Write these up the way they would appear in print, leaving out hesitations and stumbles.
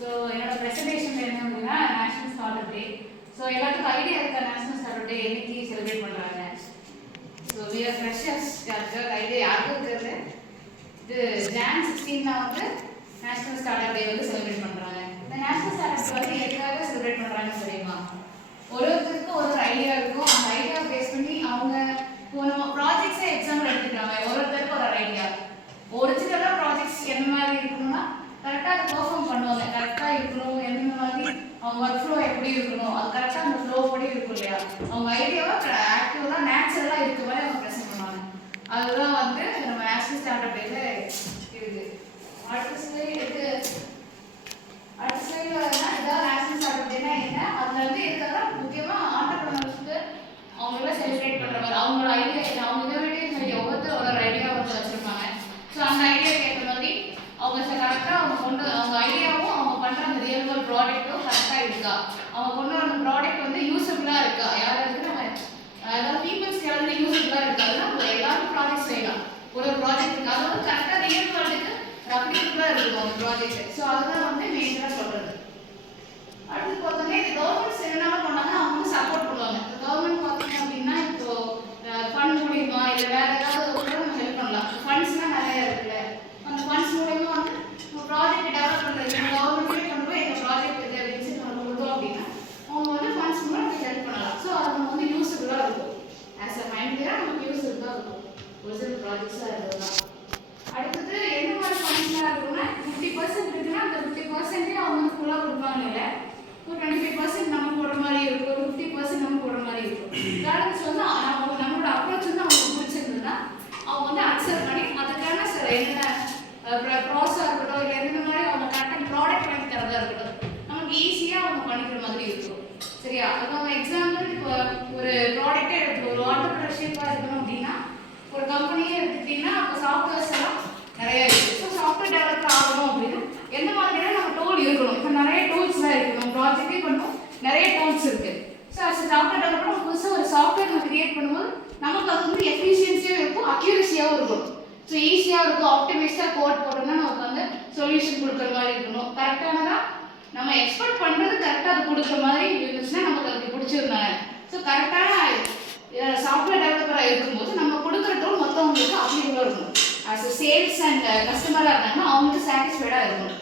So என்னோட presentation என்ன அப்படின்னா நேஷனல் ஸ்டார்ட்அப் டே. ஸோ எல்லாத்துக்கும் ஐடியா இருக்கா நேஷனல் ஸ்டார்ட்அப் டே என்னைக்கு செலிப்ரேட் பண்ணுறாங்க? So we are freshers idea யாருக்கும் இருக்கிறது. இது ஜான் 16 வந்து நேஷனல் ஸ்டார்ட்அப் டே வந்து செலிப்ரேட் பண்ணுறாங்க. இந்த நேஷனல் ஸ்டார்ட்அப் டே வந்து எதுக்காக செலிப்ரேட் பண்ணுறாங்கன்னு தெரியுமா? ஒருத்தருக்கும் ஒரு ஐடியா இருக்கும். அந்த ஐடியா பேஸ் பண்ணி அவங்க நம்ம ப்ராஜெக்ட்ஸே எக்ஸாம்பிள் எடுத்துக்கிறாங்க. ஒருத்தருக்கு ஒரு ஐடியா. ஒரிஜினலாக ப்ராஜெக்ட்ஸ் என்ன மாதிரி இருக்கணும்னா கரெக்டாக அதை பெர்ஃபார்ம் பண்ணுவாங்க. கரெக்டாக இருக்கணும், எந்த மாதிரி அவங்க ஒர்க் ஃப்ளோ எப்படி இருக்கணும், அது கரெக்டாக அந்த ஃப்ளோ படி இருக்கும் இல்லையா? அவங்க ஐடியாவை ஆக்டிவாக நேச்சுரலாக இருக்க மாதிரி அவங்க ப்ரெசென்ட் பண்ணுவாங்க. அதுதான் வந்து நம்ம நேஷனல் ஸ்டார்ட்அப் டேல இருக்குது. அடுத்த ஸ்லைடில் இதான் நேஷனல் ஸ்டார்ட்அப் டேனா என்ன, அதில் வந்து இருக்கிறதா முக்கியமாக ஆண்டர்பிரனர்ஸ்க்கு அவங்கள செலிப்ரேட் பண்ணுற மாதிரி அவங்களோட ஐடியா என்ன, அவங்க இன்னோவேட்டிவ் சொல்லி ஒவ்வொருத்தர் ஒரு ஐடியா வந்து வச்சுருப்பாங்க. ஸோ அந்த ஐடியாவுக்கு ஏற்ற மாதிரி அவங்க கரெக்டாக அவங்க ஐடியாவும் அவங்க பண்ணுற அந்த ரியல் வேர்ல்ட் ப்ராடக்ட்டும் கரெக்டாக இருக்கா, அவங்க கொண்டு வர ப்ராடக்ட் வந்து யூஸபிளாக இருக்கா, யாராவது நம்ம அதாவது பீப்புள்ஸ்க்கு யாராவது யூஸபிளாக இருக்கா, அதெல்லாம் எல்லாரும் ப்ராஜெக்ட் செய்யலாம். ஒரு ப்ராஜெக்ட் இருக்குது, அது வந்து கரெக்டாக ரியல் வேர்ல்டுக்கு அப்ளிகபிளாக இருக்கும் அந்த ப்ராஜெக்ட். ஸோ அதுதான் வந்து மெயினாக சொல்கிறது. அடுத்து பார்த்தோம்னா இது கவர்மெண்ட்ஸ் என்னென்ன பண்ணாங்க, அவங்க வந்து சப்போர்ட் பண்ணுவாங்க. கவர்மெண்ட் பார்த்தீங்க அப்படின்னா இப்போ ஃபண்ட் மூலியமா இல்லை வேற ஏதாவது கூட நம்ம ஹெல்ப் பண்ணலாம். ஃபண்ட்ஸ்லாம் நிறைய இருக்குல்ல, அந்த ஃபண்ட்ஸ் மூலியமா வந்து நம்ம ப்ராஜெக்ட் டெவலப் பண்ணுறது கவர்மெண்ட்லேயே கொண்டு போய் எங்கள் ப்ராஜெக்ட் இது அப்படின்னு நம்ம கொடுத்தோம் அப்படின்னா அவங்க வந்து ஃபண்ட்ஸ் மூலம் நமக்கு ஹெல்ப் பண்ணலாம். ஸோ அது நம்ம வந்து யூஸ்ஃபுல்லாக இருக்கும். ஆஸ் அ மைண்டியராக நமக்கு யூஸ்ஃபுல்லாக இருக்கும் ஒரிஜினல் ப்ராஜெக்ட்ஸாக இருந்ததுதான். அடுத்தது என்ன மாதிரி ஃபண்ட்ஸ்லாம் இருக்குன்னா 50% இருக்குன்னா அந்த 50% அவங்க வந்து ஃபுல்லாக கொடுப்பாங்க. இல்லை ஒரு 25% நம்ம போடுற மாதிரி இருக்கும், ஒரு 50% நம்ம போடுற மாதிரி இருக்கும். பேலன்ஸ் வந்து நம்மளோட அப்ரோச் வந்து அவங்களுக்கு பிடிச்சிருந்ததுன்னா அவங்க வந்து அக்செப்ட் பண்ணி அதுக்கான சில என்னென்ன ப்ராசஸாக இருக்கட்டும் இல்லை எந்த மாதிரி அவங்க கரெக்டாக ப்ராடக்ட் பண்ணி தரதா இருக்கட்டும் நமக்கு ஈஸியாக அவங்க பண்ணிக்கிற மாதிரி இருக்கும். சரியா? அது நம்ம எக்ஸாம்பிள் இப்போ ஒரு ப்ராடக்டே எடுத்துக்கோ, ஒரு ஆண்டர்பிரினர்ஷிப்பாக இருக்கணும் அப்படின்னா ஒரு கம்பெனியே எடுத்துக்கிட்டிங்கன்னா அப்போ சாஃப்ட்வேர்ஸ் எல்லாம் நிறைய இருக்குது. ஸோ சாஃப்ட்வேர் டெவலப்பர் ஆகணும் அப்படின்னா எந்த மாதிரியான நம்ம டூல் இருக்கணும். இப்போ நிறைய டூல்ஸ்லாம் இருக்குது, நம்ம ப்ராஜெக்டே பண்ணுவோம், நிறைய டூல்ஸ் இருக்குது. ஸோ அஸ் சாஃப்ட்வேர் டெவலப்பர் நம்ம புதுசாக ஒரு சாஃப்ட்வேர் நம்ம கிரியேட் பண்ணும்போது நமக்கு அது வந்து எஃபிஷியன்சியாகவும் இருக்கும், அக்யூரஸியாகவும் இருக்கும். ஸோ ஈஸியாக இருக்கும். ஆப்டிமைஸ்டாக கோட் போட்டோம்னா நமக்கு வந்து சொல்யூஷன் கொடுக்குற மாதிரி இருக்கணும். கரெக்டானதாக நம்ம எக்ஸ்பெக்ட் பண்ணுறது கரெக்டாக அது கொடுக்குற மாதிரி இருந்துச்சுன்னா நமக்கு அதுக்கு பிடிச்சிருந்தாங்க. ஸோ கரெக்டான சாஃப்ட்வேர் டெவலப்பராக இருக்கும்போது நம்ம கொடுக்குற டூல் மற்றவங்களுக்கு அப்ளிகபிளாக இருக்கணும். ஆஸ் அ சேல்ஸ் அண்ட் கஸ்டமராக இருந்தாங்கன்னா அவங்களுக்கு சாட்டிஸ்ஃபைடாக இருக்கணும்.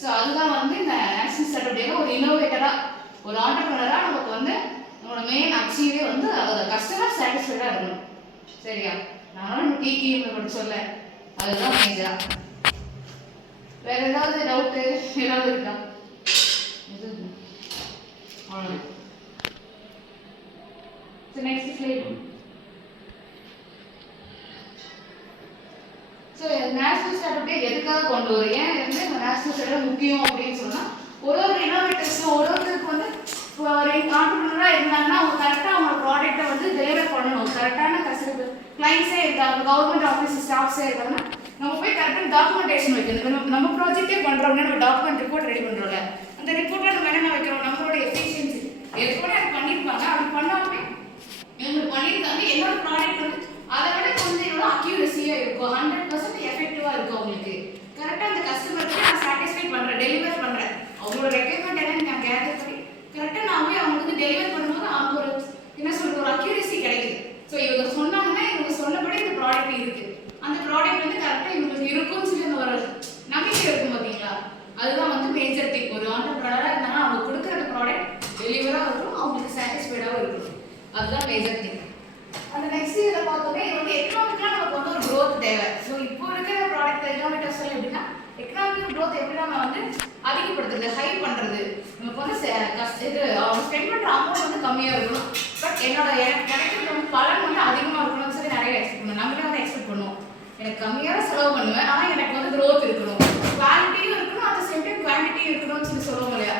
ஸோ அதுதான் வந்து இந்த நேஷனல் ஸ்டார்ட்அப் டேல ஒரு இன்னோவேட்டராக ஒரு ஆண்டர்பிரனராக நமக்கு வந்து நம்மளோட மெயின் அச்சீவே வந்து கஸ்டமர் சாட்டிஸ்ஃபைடாக இருக்கணும். சரியா? நானும் டிகிஎம்ல படிச்சோம்ல, அதுதான் மேஜரா. வேற ஏதாவது டவுட்டு ஏதாவது இருக்கா? Next slide. So national startup day எதுக்காக கொண்டு வரும், ஏன் வந்து நேஷனல் ஸ்டார்ட்அப் முக்கியம் அப்படின்னு சொன்னால் ஒரு இன்னோவேட்டர்ஸும் ஒருத்தருக்கு வந்து ஒரு ஆண்டர்பிரினராக இருந்தாங்கன்னா அவங்க கரெக்டாக அவங்க ப்ராடக்ட்டை வந்து டெலிவர் பண்ணணும். கரெக்டான கஸ்டமர் கிளைண்ட்ஸே இருக்காங்க, கவர்மெண்ட் ஆஃபீஸ் ஸ்டாஃப்ஸே இருக்காங்கன்னா நம்ம போய் கரெக்டாக டாக்குமெண்டேஷன் வைக்கணும். நம்ம ப்ராஜெக்டே பண்ணுறோம்னா நம்ம டாக்குமெண்ட் ரிப்போர்ட் ரெடி பண்ணுறோம்ல, அந்த ரிப்போர்ட்டில் நம்ம என்ன வைக்கிறோம், நம்மளோட எஃபிஷியன்சி எதுக்கூட அது பண்ணியிருப்பாங்க, அப்படி பண்ணாமே இவங்களுக்கு பண்ணியிருக்காங்க என்னோட ப்ராடக்ட் வந்து அதை விட கொஞ்சம் எவ்வளோ அக்யூரஸியாக இருக்கும், 100% எஃபெக்டிவாக இருக்கும். அவங்களுக்கு கரெக்டாக அந்த கஸ்டமருக்கு நான் சாட்டிஸ்ஃபை பண்ணுறேன், டெலிவர் பண்ணுறேன். அவங்களோட ரெக்யர்மெண்ட் என்னன்னு நான் கேதர் பண்ணி கரெக்டாக நான் போய் அவங்களுக்கு டெலிவர் பண்ணும்போது அவங்க ஒரு என்ன சொல்கிற ஒரு அக்யூரஸி கிடைக்குது. ஸோ இவங்க சொன்னாங்கன்னா இவங்க சொன்னபடி இந்த ப்ராடக்ட் இருக்குது, அந்த ப்ராடக்ட் வந்து கரெக்டாக இவங்களுக்கு இருக்கும்னு சொல்லி அந்த ஒரு நம்பிக்கை இருக்கும். பார்த்தீங்களா? அதுதான் வந்து மேஜர் திங். ஒரு ஆண்டர்பிரினராக இருந்தாங்கன்னா அவங்க கொடுக்குற அந்த ப்ராடக்ட் டெலிவராக இருக்கும், அவங்களுக்கு சாட்டிஸ்ஃபைடாகவும் இருக்கும். அதுதான் மேஜர் திங். அந்த நெக்ஸ்ட் இதில் பார்த்தோம்னா இது வந்து எக்கனாமிக்காக நமக்கு வந்து ஒரு க்ரோத் தேவை. ஸோ இப்போ இருக்கிற ப்ராடக்ட் இன்னோவேட்டர்ஸ் எப்படின்னா எக்கனாமிக் க்ரோத் எப்படி நம்ம வந்து அதிகப்படுத்துறது, ஹை பண்ணுறது. நமக்கு வந்து இது அவங்க ஸ்பெண்ட் பண்ணுற அமௌண்ட் வந்து கம்மியாக இருக்கணும், பட் எனக்கு கிடைக்கிறது வந்து பலன் வந்து அதிகமாக இருக்கணும்னு சொல்லி நிறைய எக்ஸ்பெக்ட் பண்ணுவோம். நம்மளே வந்து எக்ஸ்பெக்ட் பண்ணுவோம், எனக்கு கம்மியாக செலவு பண்ணுவேன் ஆனால் எனக்கு வந்து க்ரோத் இருக்கணும், குவாலிட்டியும் இருக்கணும், அந்த சேம் டைம் குவான்டிட்டியும் இருக்கணும்னு சொல்லி சொல்லுவோம் இல்லையா?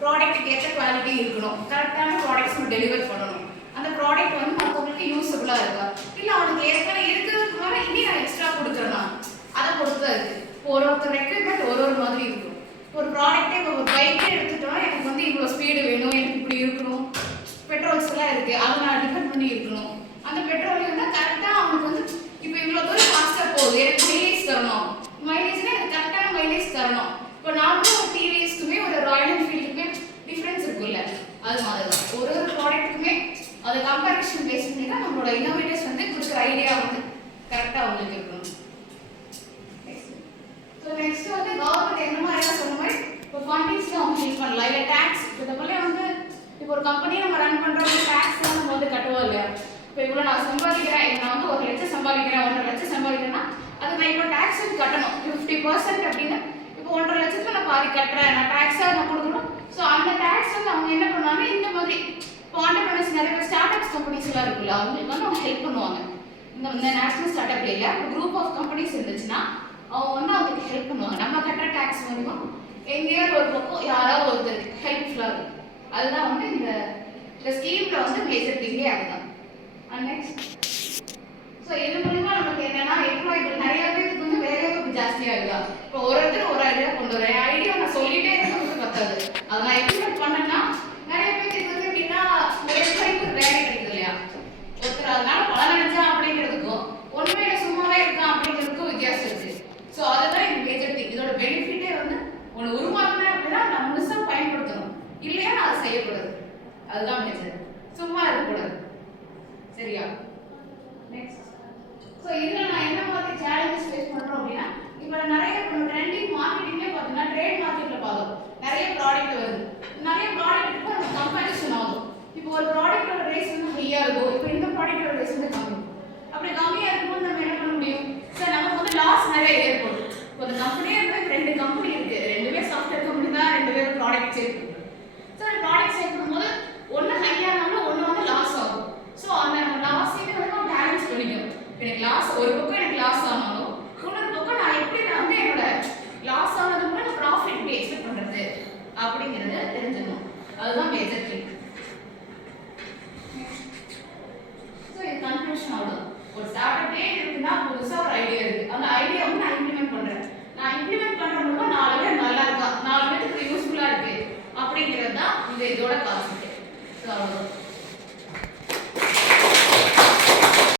ப்ராடக்ட்டுக்கு ஏற்ற குவாலிட்டி இருக்கணும், கரெக்டான ப்ராடக்ட்ஸ் நம்ம டெலிவர் பண்ணணும். அந்த ப்ராடக்ட் வந்து மற்றவங்களுக்கு யூஸ்ஃபுல்லாக இருக்கா, இல்லை அவனுக்கு ஏற்கனவே இருக்கிறதுக்கு மேலே இனி நான் எக்ஸ்ட்ரா கொடுக்குறேன்னா அதை பொறுத்து தான் இருக்குது. இப்போ ஒருத்தர் ரெக்யர்மெண்ட் ஒரு மாதிரி இருக்கும். ஒரு ப்ராடக்டே இப்போ ஒரு பைக்கே எடுத்துட்டோம்னா எனக்கு வந்து இவ்வளோ ஸ்பீடு வேணும், எனக்கு இப்படி இருக்கணும், பெட்ரோல்ஸ் எல்லாம் இருக்குது, அதை நான் டிபெண்ட் பண்ணி இருக்கணும். அந்த பெட்ரோல் வந்து கரெக்டாக அவனுக்கு வந்து இப்போ இவ்வளோ தூரம் ஃபாஸ்ட்டாக போகுது, எனக்கு மைலேஜ் தரணும், மைலேஜ்னா எனக்கு கரெக்டான மைலேஜ் தரணும். இப்போ நார்மலாக ஒரு டிவி நம்மளோட இன்னோவேட்டர்ஸ் வந்து கொடுக்குற ஐடியா வந்து கரெக்டாக அவங்களுக்கு இருக்கணும். ஸோ நெக்ஸ்ட் வந்து கவர்மெண்ட் என்ன மாதிரிலாம் சொன்ன மாதிரி இப்போ ஃபண்டிங்ஸ்க்கு அவங்க ஹெல்ப் பண்ணலாம். இல்லை டேக்ஸ் இந்த போல வந்து இப்போ ஒரு கம்பெனியை நம்ம ரன் பண்ணுறோம், டேக்ஸ்லாம் நம்ம வந்து கட்டுவோம் இல்லையா? இப்போ இவ்வளோ நான் சம்பாதிக்கிறேன், நான் வந்து 1 லட்சம் சம்பாதிக்கிறேன், 1.5 லட்சம் சம்பாதிக்கிறேன்னா அதுக்கு நான் இப்போ டேக்ஸ் வந்து கட்டணும் 50% அப்படின்னு. இப்போ 1.5 லட்சத்தில் நான் பாதி கட்டுறேன், நான் டேக்ஸாக நான் கொடுக்கணும். ஸோ அந்த டேக்ஸ் வந்து அவங்க என்ன பண்ணுவாங்க, இந்த மாதிரி இப்போ ஆண்டர்பிரனர்ஸ் நிறைய பேர் ஸ்டார்ட் அப்ஸ் கம்பெனிஸ் எல்லாம் இருக்குல்ல, அவங்களுக்கு வந்து அவங்க ஹெல்ப் பண்ணுவாங்க. இந்த நேஷனல் ஸ்டார்ட் அப் ஏரியா ஒரு குரூப் ஆஃப் கம்பெனிஸ் இருந்துச்சுன்னா அவங்க வந்து அவங்களுக்கு ஹெல்ப் பண்ணுவாங்க. நம்ம கட்டுற டேக்ஸ் மூலிமா எங்கேயாவது ஒரு பக்கம் யாராவது ஒருத்தருக்கு ஹெல்ப்ஃபுல்லாக இருக்கும். அதுதான் வந்து இந்த ஸ்கீமில் வந்து மேஜர் திங்கே அதுதான். அண்ட் நெக்ஸ்ட் ஸோ இது மூலிமா நமக்கு என்னன்னா எம்ப்ளாய்கள் நிறைய பேருக்கு வந்து வேலைவாய்ப்பு ஜாஸ்தியாக இருக்குதா. இப்போ ஒருத்தர் ஒரு ஐடியா கொண்டு வரேன், ஐடியா நான் சொல்லிட்டே இருக்கிறது பத்தாது, அதை நான் இம்ப்ளிமெண்ட் பண்ணேன்னா நிறைய பேருக்கு வந்து எப்படின்னா ஒரு எம்ப்ளாய்க்கு ஒரு வேலை கிடைக்குது இல்லையா. ஒருத்தர் அதனால பல நினைச்சா அப்படிங்கிறதுக்கும் ஒன்றுமே சும்மாவே இருக்கான் அப்படிங்கிறதுக்கும் வித்தியாசம் இருக்கு. ஸோ அதுதான் இந்த மேஜர் திங். இதோட பெனிஃபிட்டே வந்து ஒன்று உருவாக்குனேன் அப்படின்னா நான் முழுசாக பயன்படுத்தணும், இல்லையா நான் அதை செய்யக்கூடாது. அதுதான் மேஜர், சும்மா இருக்கக்கூடாது. சரியா? நெக்ஸ்ட் ஸோ இதில் நான் என்ன மாதிரி சேலஞ்சஸ் ஃபேஸ் பண்ணுறோம் அப்படின்னா, இப்போ நிறைய ட்ரெண்டிங் மார்க்கெட்டிங்லேயே பார்த்தீங்கன்னா ட்ரேட் மார்க்கெட்டில் பார்த்தோம் நிறைய ப்ராடக்ட் வருது. நிறைய ப்ராடக்ட்டுக்கு நம்ம கம்பேரிசன் ஆகும். இப்போ ஒரு ப்ராடக்டோட ரேஸ் வந்து ஹையாக இருக்கும், இப்போ இந்த ப்ராடக்டோட ரேஸ் வந்து கம்மி. அப்படி கம்மியாக இருக்கும்போது நம்ம என்ன பண்ண முடியும்? சார் நமக்கு வந்து லாஸ் நிறைய ஏற்படும். இப்போ ஒரு கம்பெனியே இருந்தால் 2 கம்பெனி இருக்குது, 2 பேர் சாஃப்ட்வேர் கம்பெனி தான், 2 பேர் ப்ராடக்ட் சேல் பண்ணுறோம். ஸோ அந்த ப்ராடக்ட் சேல் பண்ணும்போது ஒன்று ஹையானாலும் ஒன்று வந்து லாஸ் ஆகும். ஸோ அந்த நம்ம லாஸையுமே வந்து நம்ம பேலன்ஸ் பண்ணிக்கணும். எனக்கு லாஸ் ஒரு பக்கம் எனக்கு லாஸ் ஆனாலும் இன்னொரு பக்கம் நான் எப்படி நான் வந்து என்னோட லாஸ் ஆனது கூட நான் ப்ராஃபிட் எப்படி எக்ஸ்பெக்ட் பண்ணுறது அப்படிங்கிறத தெரிஞ்சுக்கணும். அதுதான் மேஜர் திங். ஸோ இது கன்க்ளூஷன் ஆகும். ஒரு ஸ்டார்ட் இருக்குன்னா புதுசாக ஒரு ஐடியா இருக்குது, அந்த ஐடியா வந்து நான் இம்ப்ளிமெண்ட் பண்ணுறேன். நான் இம்ப்ளிமெண்ட் பண்ணுறவங்க 4 பேர் நல்லா இருக்கா, 4 பேருக்கு யூஸ்ஃபுல்லாக இருக்குது அப்படிங்கிறது தான் இதோட கான்செப்ட். ஸோ அவ்வளோதான்.